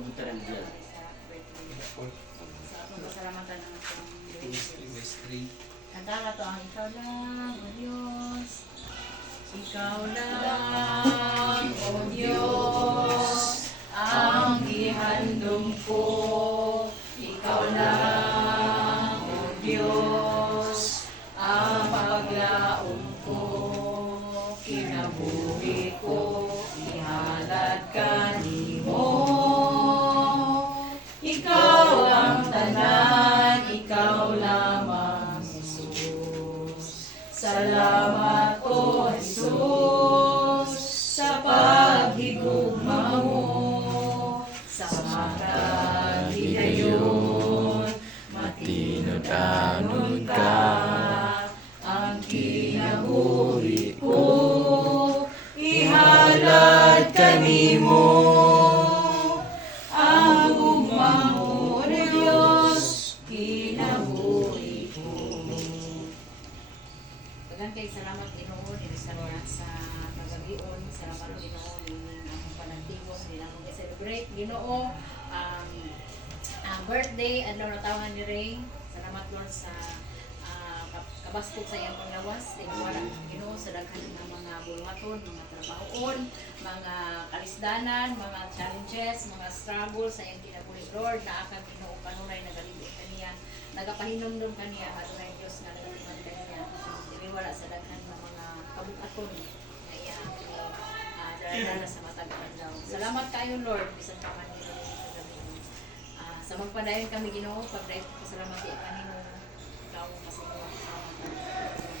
buta rin dyan. Sa pasalamatan ang atong West 3. Kanta ka to ang ikaw lang, O Diyos. Ikaw lang, O Diyos, ang ihandog ko. Ikaw lang, O Diyos, ang paglaom ko. Kinabuhi ko, ihalad ka nimo. Ikaw ang tanan, ikaw lamang, Jesus. Salamat po, Jesus, sa paghigugma mo. Sa makahigayon, matinod-anod ka. Ang kinabuhi ko, ihalad ka nimo. Ang ugma mo, Diyos, kinabuhi ko. Daghang kay salamat Ginoo diri sa kagabion, salamat Ginoo ning among panantigos nila mo celebrate Ginoo ang birthday adlaw na tawhan ni Ray. Salamat Lord sa kabaskog sa iyang panglawas. Wala Ginoo sa daghan nga mga bulwaton, mga trabahoon, mga kalisdanan, mga challenges, mga struggles sa iyang kinabuhi Lord na akang Ginoo kanunay nagalibot kaniya, nagapahinumdum kaniya adunay Dios nga nagatingan kaniya. Wala sa daghan ng mga kabukaton na iyang dala sa matag adlaw. Salamat kayo Lord bisan pa man nila sa gabi. Sa magpadayon kami Ginoo, pagdayeg ko salamat di kanimo ikaw masiguran sa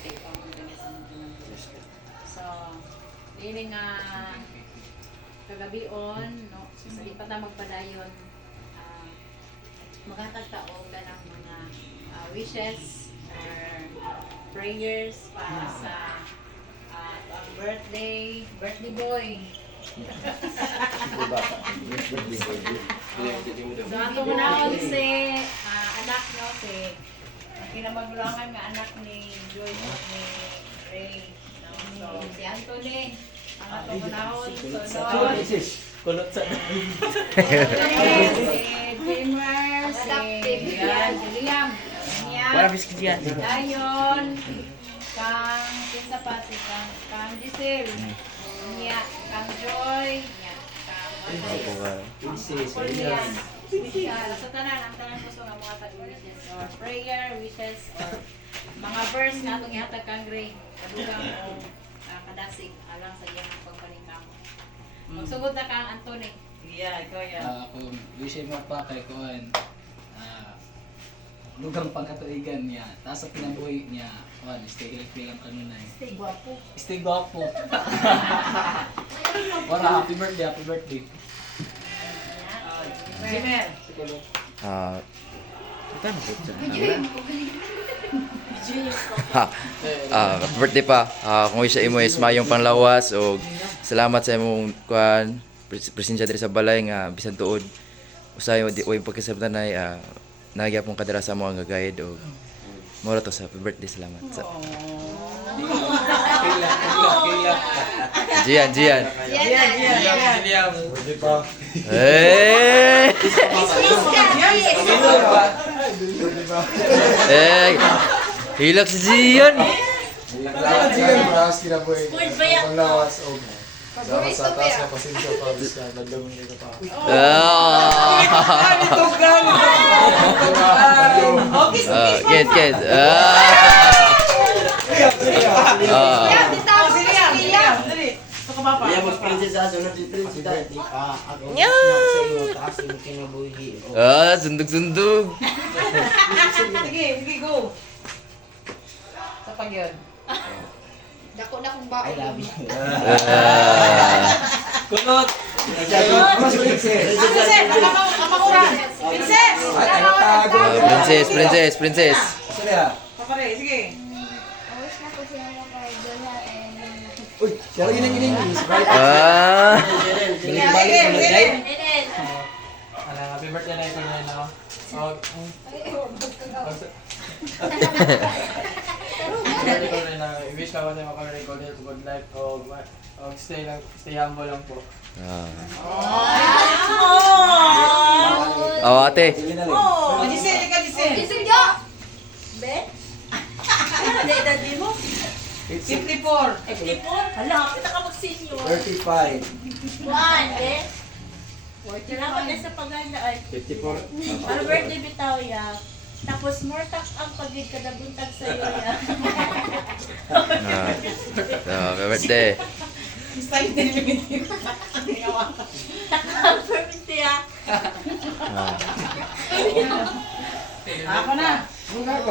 kay pamulong sa mga. So, dili nga kagabion no, sa di pa ta magpadayon maghatag ta og kanang mga wishes or prayers para sa ang birthday boy. So ato munahon si anak no, si kinamagulangan nga anak ni Joy ni Ray. No? So si Anthony ang ato munahon sunod. Kulot sa Si Jimmer, si Liam. wala biskit yan. Dayon, kang kinsa pa si kang Giselle, niya kang Joy, niya kang Julian. Sa tanan ang tanan gusto nga mga tag-wishes or prayer, wishes or mga verse nga atong ihatag kang Gray, kadugang o kadasig alang sa iyang pagpaningkamot. Magsugod na kang Anthony. Yeah, ikaw yan. Ako, wish mo pa kay Kuan. Lugang pangkatuigan niya. Tapos sa pinabuhi niya, Kuan, stay healthy lang kanunay. Stay guwapo. Stay guwapo. Ora, happy birthday, happy birthday. Jimmer. Ito na po siya. Birthday pa. Kung isa imo is mayong panglawas o salamat sa imong kuan presensya diri sa balay nga bisan tuod usahay way pagkasabtan ay nagyapon ka dira sa mo ang gagayad o mora to sa happy birthday salamat sa Jian Birthday pa. Hilak si Jian. Sa taas na pasensya pa, bisa nagdaman dito pa. Get. Kaya mas prinsesa, sunod si prinsesa. Ako sa iyo, taas yung kinabuhi. Sundog. Sige, go. Sa pagyon. Dako na kong baon. I love you. Kunot! Princess. Sige. Papare, sige. Wish na ko siya kay Dola and Uy, siya rin ang English, right? Balik mo na dahil. Happy birthday na ito ngayon ako. I-wish ka ko na makarecord nito good life o stay humble lang po. Oh! Oh, ate. Oh, Giselle ka, Giselle. Giselle Jo! Be? Ano na edad din mo? 54. 54? Hala, kita ka mag-senior. 35. Juan, be? Salamat na sa paghandaan. 54. Para birthday bitaw ya. Tapos more tak ang pagig kada buntag sa iyo ya. Happy birthday. Style din limit. Tak ang birthday ya. Ako na. Ako lang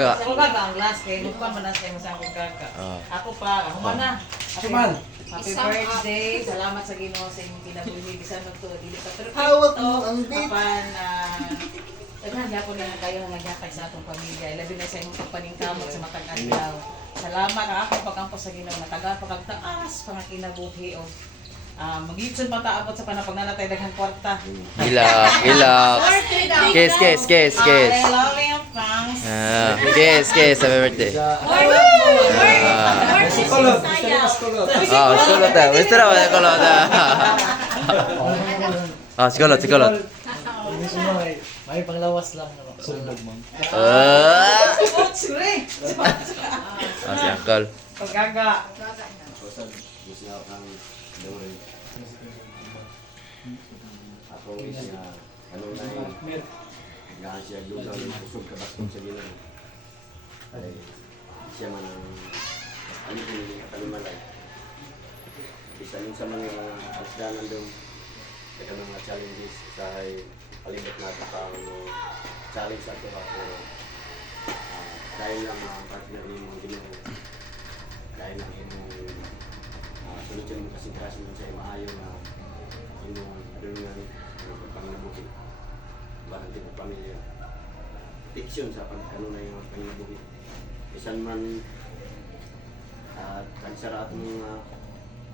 ka. Ako ka ang last kay lupa man sa mo sa akong kaka. Ako pa, ako man na. Ako man. Happy birthday. Salamat sa Ginoo sa inyong kinabuhi bisan magtuo dili pa pero Hawak mo ang date. Papan daghan gyapon na kayo nga gyapay sa atong pamilya. Labi na sa imong pagpaningkamot sa matag adlaw. Salamat ang akong pagkampo sa Ginoo nga taga pagtaas pang kinabuhi o mag-itsun pa taabot sa panapag nanatay daghang kwarta. Ilak. Kiss, kiss, kiss, kiss. I love you, thanks. Kiss, kiss. Happy birthday. Sikolot. Gusto niya sikolot. Sikulot na. Gusto na ba sikulot na? Sikulot, sikulot. May panglawas lang naman. Sunog mo. Sure. Si Uncle. Paggaga. Ako siya, ano na yun, gaan siya lugaw ng kusog kabastong sa gilang. Ay, siya man ang, ano yung katalumalay. Isa yun sa mga asdanan doon, kaya mga challenges sa palibot natin pa challenge ato ba, pero dahil lang ang partner ni mga ginoo, dahil lang yung sunod-sunod mo kasi mo sa'yo maayo na yung adungan ng panginabuhi bahang tipo pamilya diksyon sa pagkano na yung panginabuhi isan man kansara atong mga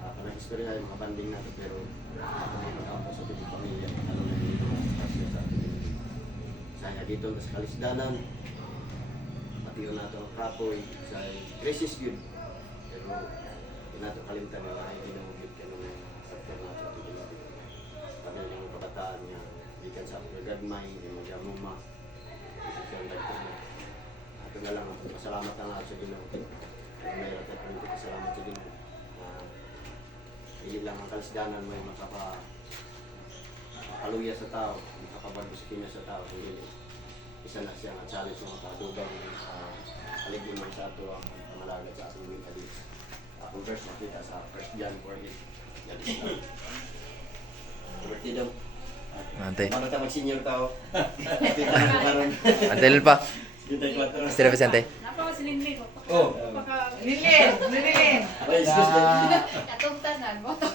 kanang istorya yung mga banding nato pero atong mga pagkampo sa tipo pamilya ano na yung mga pasya sa ating saya dito sa kalisdanan pati yun nato ang kapoy sa crisis yun pero nato kalimtan nga ay ginamugit ka nung sakter nato at ginamugit. Pagka yung kabataan niya, ikan sa akong nagagmay, yung mag-amuma, isip siya ang dagdag na. Ato na lang, pasalamat na nga sa Ginoo. Kung may ratat ko pasalamat sa Ginoo. Hindi lang ang kalisdanan mo yung makapaluya sa tao, makapabago sa kinya sa tao. Hindi isa na siya ang challenge ng makadugang aligin man sa ato ang malagad sa ating buhay dito. Kung first nakita sa 1 John 4:8. Birthday daw. Ante. Ano ta mag-senior tao? Kita na ko karon. Ante Lil pa. Kita ko ato. Mr. Vicente. Napaka silindig. Oh. Lilin, Lilin. Ay, excuse me. Katungtanan mo to.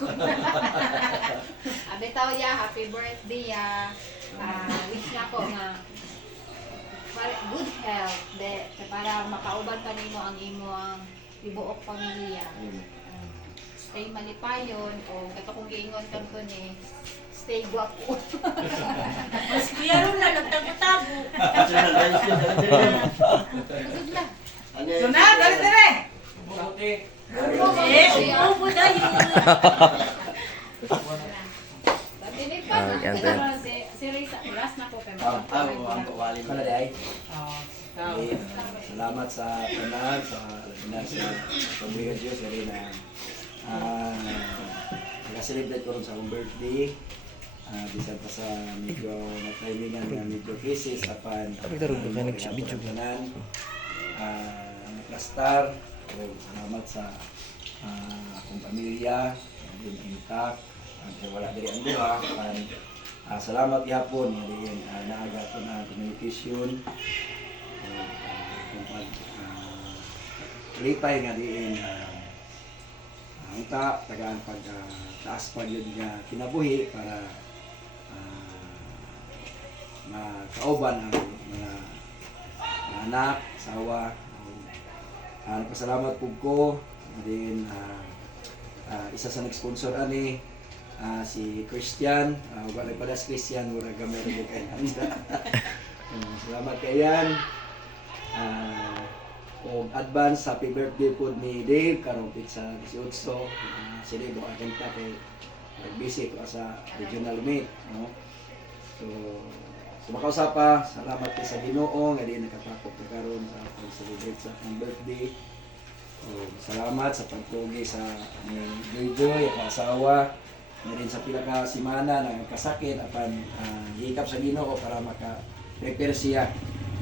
Abitaw ya, happy birthday ya. Wish na ko nga para good health de para makauban pa nimo ang imong ibuok pamilya. Stay malipayon o kato kung giingon kang kun stay guwapo. Mas kuya ron na nagtago-tago. Good lang. Sunod, dali dali. Ubo dayo. Pagdinig pa na. yan tayo. Si Risa, last na ko kay Ang kawali mo. Salamat sa tanan, sa pamilya Diyos, rin na nag-celebrate ko rin sa akong birthday. Bisan pa sa medyo na-timingan na medyo crisis, apan tanan, nakastar, salamat sa akong pamilya, din intact, wala diri ang duha, apan salamat yapon, din naaga ko na communication, kung lipay nga diin unta tagaan pag taas pa yun nga kinabuhi para makauban ang mga anak, asawa. Nagpasalamat po ko din isa sa nag-sponsor ani si Christian, wala pa das Christian, wala gamay rin kay handa. Salamat kayan. O advance happy birthday po ni Dave karong pizza 18. Si Dave ang kanta kay nag-busy ko sa regional meet, no? So, sa makausapa, salamat kay sa Ginoo nga di nakatapok na karon sa pag-celebrate sa akong birthday. So, salamat sa pagtugi sa aming Joy at asawa. Na rin sa pila ka simana na kasakit apan hikap sa Ginoo para maka-prepare siya.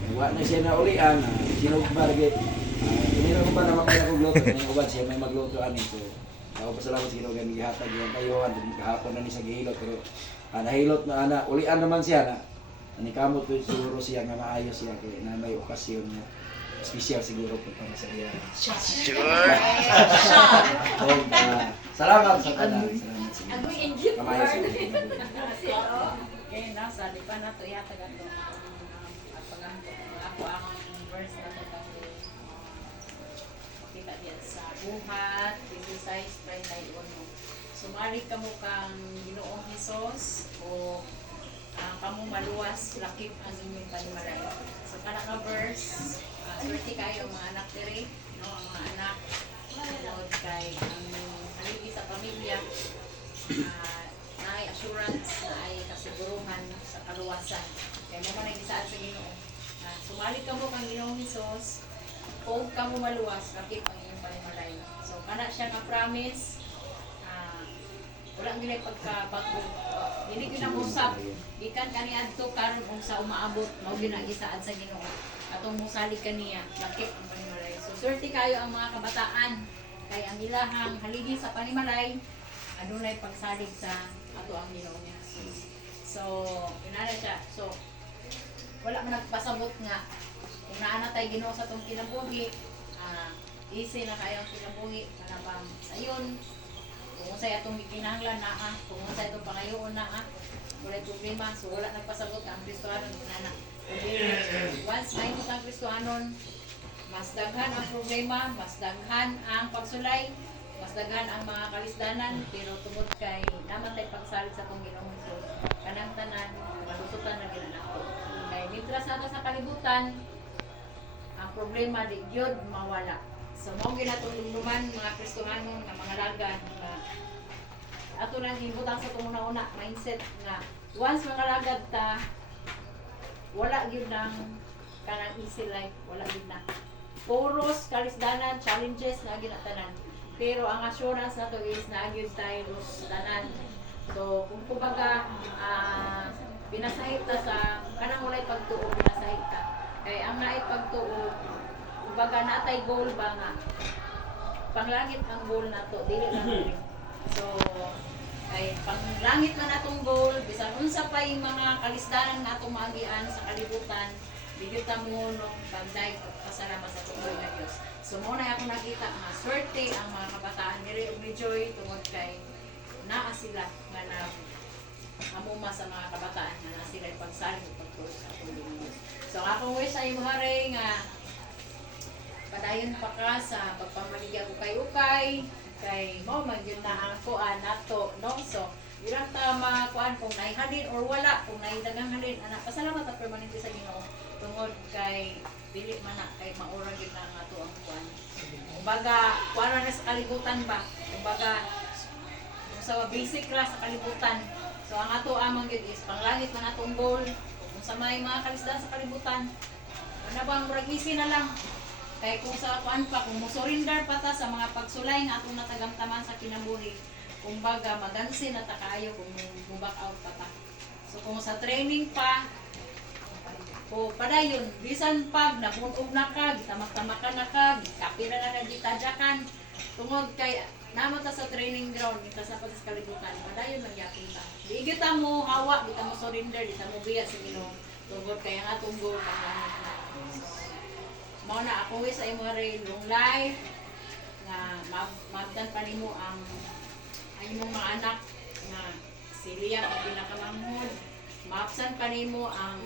Kaya wa na siya na ulian, sinugba lagi. Hindi na ko pa na makaya kong luto. Ngayon ubad siya may magluto ani. So, ako pasalamat sa Ginoo ganun gihatag yung kayo. Andun kahapon na ni sa gihilot. Pero nahilot na ana, ulian naman siya na. Anikamot po siguro siya nga maayos siya. Kaya na may okasyon na special siguro po para sa iya. Sure. So, salamat sa tanan. Salamat sa Ginoo. Kamayo sa Ginoo. Okay, nasa di pa na to yata gato ako ang verse na to kasi makita diyan sa buhat 26:31. Sumali kamo kang Ginoong Hesus o kamo maluwas lakip ang inyong panimalay. So kana ka verse, swerte kayo mga anak diri, no, ang mga anak tungod kay ang haligi sa pamilya. Naay assurance, naay kasiguruhan sa kaluwasan. Kaya mo man ang isaan sa Ginoo. Sumali ka mo kang Ginoong Hesus, o ka mo maluwas, lakip ang iyong panimalay. So, kana siya nga promise, wala nila pagkabago. Hindi ko na usap, ikan kaniadto karon kung sa umaabot, mao ginagisaan sa Ginoo. Atong musali kaniya, lakip ang panimalay. So, swerte kayo ang mga kabataan, kay ang ilahang haligi sa panimalay, adunay pagsalig sa ato ang Ginoo niya. So, inana siya. So, wala man nagpasabot nga kung naana tay Ginoo sa tong kinabuhi, easy na kayo ang kinabuhi kanabang sayon. Kung unsay atong gikinahanglan naa, kung unsay atong pangayoon naa, wala problema. So, wala nagpasabot ang Kristohanon inana. Once may mo ang Kristohanon, mas daghan ang problema, mas daghan ang pagsulay, mas daghan ang mga kalisdanan, pero tungod kay naman tay pagsalig sa atong Ginoong Hesus, kanang tanan malusutan na ginanato. Kay mitras nato sa kalibutan, ang problema di gyud mawala. So mao ginatong lumluman mga Kristohanon nga mga lagad nga ato nang hibutang sa itong una-una mindset nga once mga lagad ta, wala gyud nang kanang easy life, wala gyud na. Puros kalisdanan, challenges na ginatanan. Pero ang assurance na to is naagyon tayo sa tanan. So, kung kumbaga, binasahit ta sa, kanang walay pagtuo, binasahit ta. Kaya ang nait pagtuo, kumbaga natay goal ba nga, panglangit ang goal na to, dili lang rin. So, ay panglangit na natong goal, bisan unsa pa yung mga kalisdanan na atong maagian sa kalibutan, bigyan ta mo nung banday pasalamat sa Panginoon na Diyos. So muna ako nakita nga swerte ang mga kabataan ni Joy tungod kay naa sila nga na amuma sa mga kabataan nga na sila pagsalig ug pagtuo sa Panginoon. So ang akong wish ay mahari nga padayon pa ka sa pagpamaligya ko kay ukay kay mo magyud na ako nato no. So ilang tama kuan kung naihalin or wala, kung naidagang halin anak pasalamat at permanente sa Ginoo tungod kay dili man na kay maura gyud na nga ato ang kuan. Kumbaga kuan na sa kalibutan ba, kumbaga sa basic ra sa kalibutan. So ang ato amang gyud is panglangit man atong goal. Kung sa may mga kalisdan sa kalibutan, ano bang murag easy na lang. Kay kung sa kuan pa, kung mo-surrender pa ta sa mga pagsulay nga atong natagamtaman sa kinabuhi, kumbaga magansi na ta kaayo kung back out pa ta. So kung sa training pa, o padayon, bisan pag nabunog na ka, gitamak-tamakan na ka, kapira na nagitadyakan, tungod kay naman ta sa training ground, kita sa kalibutan, padayon lang yakin ta. Di kita mo hawa, di ta mo surrender, di ta mo biya sa Ginoo. Tungod kay ang atong goal panglangit na. Mao na ako sa imo ray long life nga mabdan pa nimo ang imong mga anak nga si Liam ang pinakamanghod. Maapsan pa nimo ang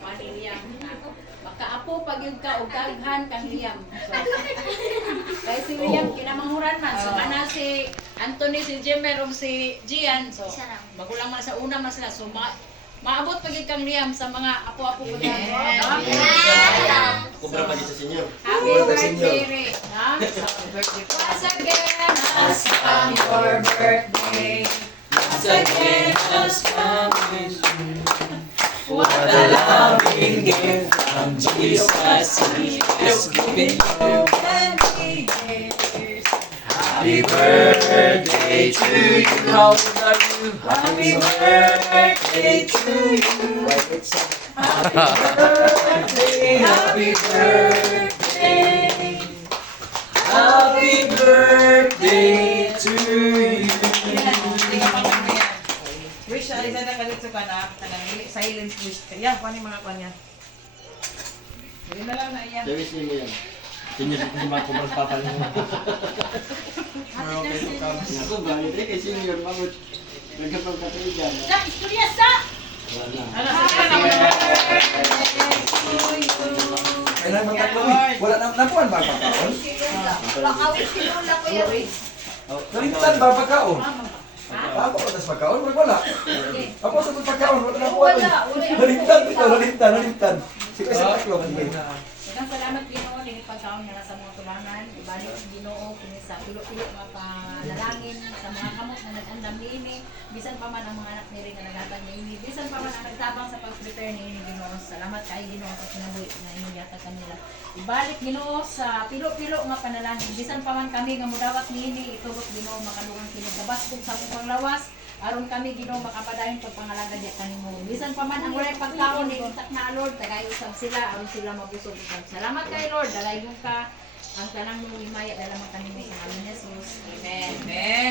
pamilya nga makaapo pag yun ka og daghan kang Liam. So, kay si Liam kinamanghuran man. So kana si Anthony, si Jemer ug si Gian. So magulang man sa una mas sila. So maabot pag yun kang Liam sa mga apo-apo ko dyan. Kubra pa dito sa inyo. Happy birthday, ha? Once again, as come your birthday. Once again, as come What a loving gift from Jesus. He has given you many years. Happy birthday to you. How old are you? Happy birthday to you. Happy birthday, happy birthday. Happy birthday to you. Wish, ay na nakalit sa kana, kanang silent wish. Kaya, kuha ni mga kuha niya. Hindi na lang na iya. Service niyo mo yan. Senior si mga kumang papal mo. Ako ba? Hindi kay senior, mabot. Nagkapag katay dyan. Sa, istorya sa! Wala na. Ano sa Ay na magkakloy. Wala na napuan ba pagkaon? Lakawit sinula ko yun. Nalimtan ba pagkaon? Ako ko tas pagkaon, wala. Ako sa pagkaon, wala na puan. Nalimtan ito, nalimtan. Sige sa taklo. Daghang salamat Ginoo dinhi pagkaon nga sa mga tulangan. Ibalik si Ginoo kini sa pilo-pilo nga panalangin sa mga kamot nga nag-andam niini. Bisan pa man ang mga anak nila nga nagatag niini. Bisan pa man ang nagtabang sa pag-prepare niini Ginoo. Salamat kay Ginoo sa kinabuhi nga inyong yatag kanila. Ibalik Ginoo sa pilo-pilo nga panalangin. Bisan pa man kami nga mudawat niini, itubot Ginoo makadugang kini kabasbog sa akong lawas. Aron kami Ginoo makapadayon pagpangalaga diya kanimo. Bisan pa man ang walay pagkaon ni tak na Lord, tagay usab sila aron sila mabusog usab. Salamat kay Lord, dalay mo ka ang tanang mo himaya dala man kanimo sa ngalan ni Jesus. Amen. Amen.